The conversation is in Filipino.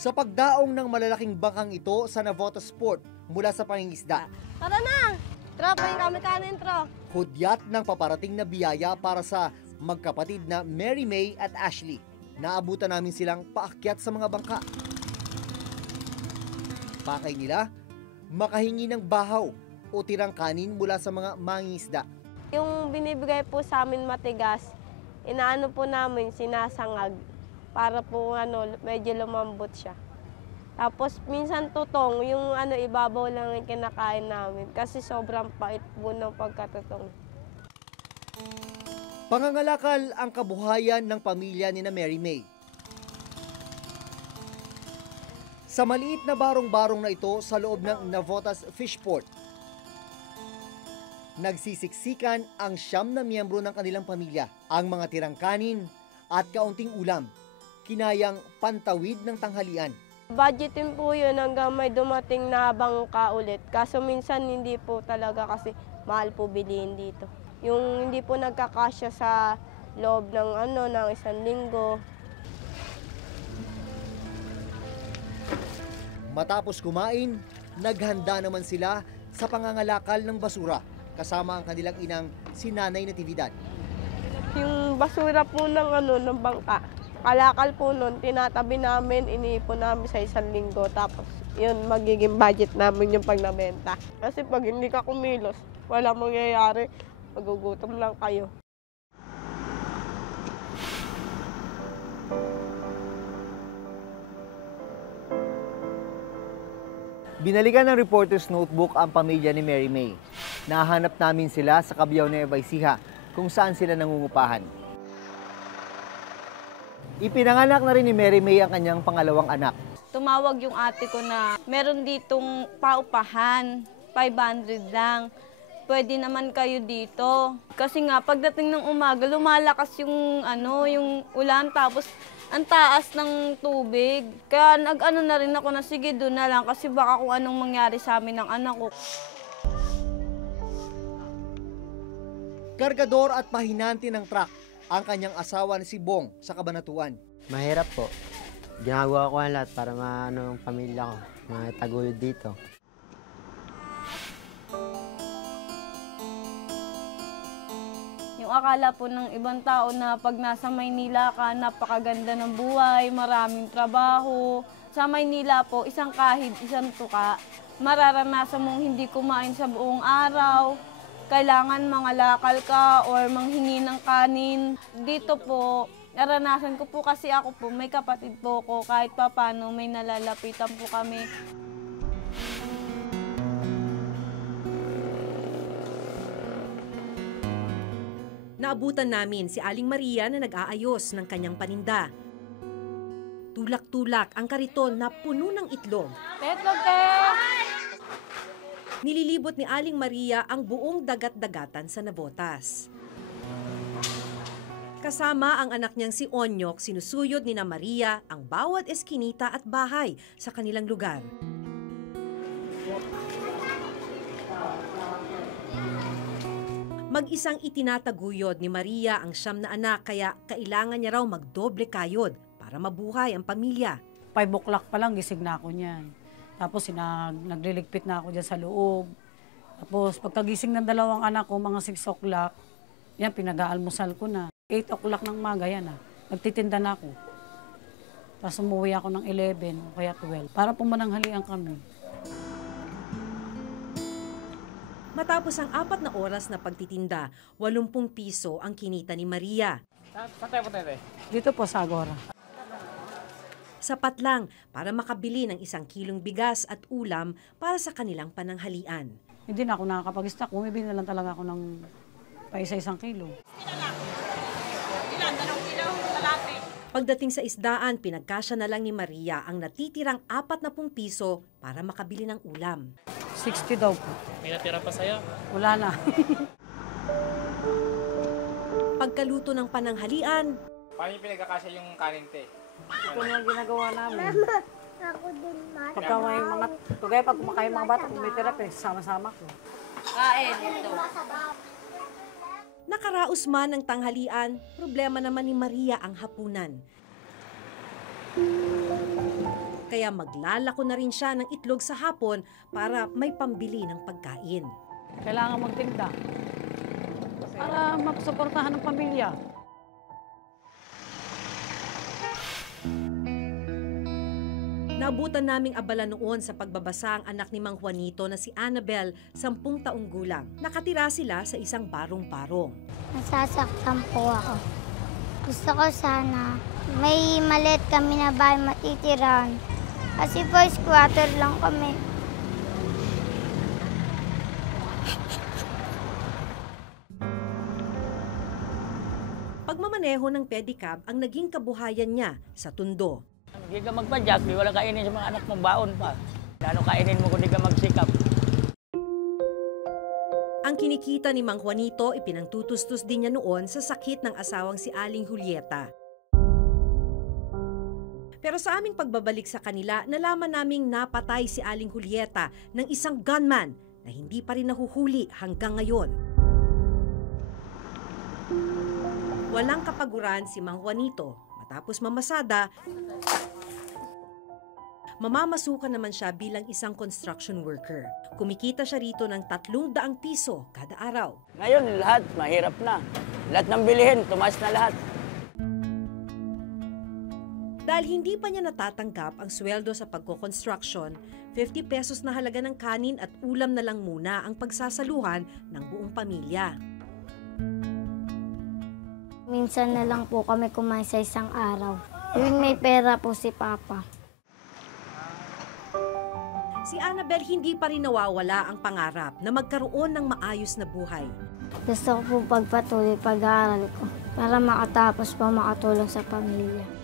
sa pagdaong ng malalaking bangkang ito sa Navotas Port mula sa pangingisda. Tara na! Tro, pahin kami kanin, Tro. Hudyat ng paparating na biyaya para sa magkapatid na Mary May at Ashley. Naabutan namin silang paakyat sa mga bangka. Pakay nila, makahingi ng bahaw o tirang kanin mula sa mga mangingisda. Yung binibigay po sa amin matigas, inaano po namin, sinasangag para po medyo lumambot siya. Tapos minsan tutong, yung ibabaw lang yung kinakain namin kasi sobrang pait po ng pagkatutong. Pangangalakal ang kabuhayan ng pamilya ni na Mary May. Sa maliit na barong-barong na ito sa loob ng Navotas Fishport, nagsisiksikan ang 9 na miyembro ng kanilang pamilya. Ang mga tirang kanin at kaunting ulam, kinayang pantawid ng tanghalian. Budgetin po yun hanggang may dumating na bangka ulit. Kaso minsan hindi po talaga kasi mahal po bilihin dito. Yung hindi po nagkakasya sa loob ng ng 1 linggo. Matapos kumain, naghanda naman sila sa pangangalakal ng basura kasama ang kanilang inang si Nanay Natividad. Yung basura po ng bangka, kalakal po nun, tinatabi namin, iniipon namin sa 1 linggo. Tapos yun, magiging budget namin yung pagnabenta. Kasi pag hindi ka kumilos, wala mangyayari. Magugutom lang kayo. Binalikan ng Reporter's Notebook ang pamilya ni Mary May. Nahanap namin sila sa Cabiao Nueva Ecija kung saan sila nangungupahan. Ipinanganak na rin ni Mary May ang kanyang pangalawang anak. Tumawag yung ate ko na meron ditong paupahan, 500 lang. Pwede naman kayo dito. Kasi nga, pagdating ng umaga, lumalakas yung ulan, tapos ang taas ng tubig. Kaya na rin ako na sige doon na lang kasi baka kung anong mangyari sa amin ng anak ko. Kargador at pahinanti ng truck ang kanyang asawa na si Bong sa Cabanatuan. Mahirap po. Ginagawa ko ang lahat para ang pamilya ko, matagulod dito. Yung akala po ng ibang tao na pag nasa Maynila ka, napakaganda ng buhay, maraming trabaho. Sa Maynila po, isang kahig, isang tuka, mararanasan mong hindi kumain sa buong araw. Kailangan mangalakal ka or manghingi ng kanin. Dito po, naranasan ko po kasi ako po, may kapatid po ko, kahit papano may nalalapitan po kami. Naabutan namin si Aling Maria na nag-aayos ng kanyang paninda. Tulak-tulak ang kariton na puno ng itlog. Nililibot ni Aling Maria ang buong dagat-dagatan sa Navotas. Kasama ang anak niyang si Onyok, sinusuyod ni na Maria ang bawat eskinita at bahay sa kanilang lugar. Mag-isang itinataguyod ni Maria ang 9 na anak kaya kailangan niya raw magdoble kayod para mabuhay ang pamilya. 5 o'clock pa lang gising na ako niyan. Tapos nagliligpit na ako dyan sa loob. Tapos pagkagising ng 2 anak ko, mga 6 o'clock, yan, pinag-aalmusal ko na. 8 o'clock ng maga, yan nagtitinda na ako. Tapos umuwi ako ng 11 o kaya 12 para pumananghalian kami. Matapos ang 4 na oras na pagtitinda, 80 piso ang kinita ni Maria. Dito po sa Agora. Sapat lang para makabili ng 1 kilong bigas at ulam para sa kanilang pananghalian. Hindi na ako nakakapag-stock. Bumibili na lang talaga ako ng paisa-1 kilo. Pagdating sa isdaan, pinagkasya na lang ni Maria ang natitirang 40 piso para makabili ng ulam. 60 daw po. May natira pa sa'yo? Wala na. Pagkaluto ng pananghalian, Paano yung pinagkakasya yung kanin, te? Ito na yung ginagawa namin. Ako din, Ma. Pagka may mga, kagaya pag kumakain mga bata, kung may tira, sama-sama ko. Kain ito. nakaraos man ng tanghalian, problema naman ni Maria ang hapunan. Kaya maglalako na rin siya ng itlog sa hapon para may pambili ng pagkain. Kailangan magtinda para masuportahan ng pamilya. Naabutan naming abala noon sa pagbabasa ang anak ni Mang Juanito na si Annabel, 10 taong gulang. Nakatira sila sa isang barong-barong. Nasasaktan po ako. Gusto ko sana may maliit kami na bahay matitiran. Kasi po, squatter lang kami. Pagmamaneho ng pedicab ang naging kabuhayan niya sa Tondo. Hindi ka magpadyak, di wala kainin sa mga anak mong baon pa. Lalo kainin mo kung di ka magsikap. Ang kinikita ni Mang Juanito ipinangtutustos din niya noon sa sakit ng asawang si Aling Julieta. Pero sa aming pagbabalik sa kanila, nalaman naming napatay si Aling Julieta ng isang gunman na hindi pa rin nahuhuli hanggang ngayon. Walang kapaguran si Mang Juanito. Matapos mamasada, mamamasukan naman siya bilang isang construction worker. Kumikita siya rito ng 300 piso kada araw. Ngayon, lahat mahirap na. Lahat ng bilihin, tumaas na lahat. Dahil hindi pa niya natatanggap ang sweldo sa pagko-construction, 50 pesos na halaga ng kanin at ulam na lang muna ang pagsasaluhan ng buong pamilya. Minsan na lang po kami kumain sa isang araw. Tuwing may pera po si Papa. Si Annabel hindi pa rin nawawala ang pangarap na magkaroon ng maayos na buhay. Gusto ko po pagpatuloy pag-aaral ko para makatapos pa makatulong sa pamilya.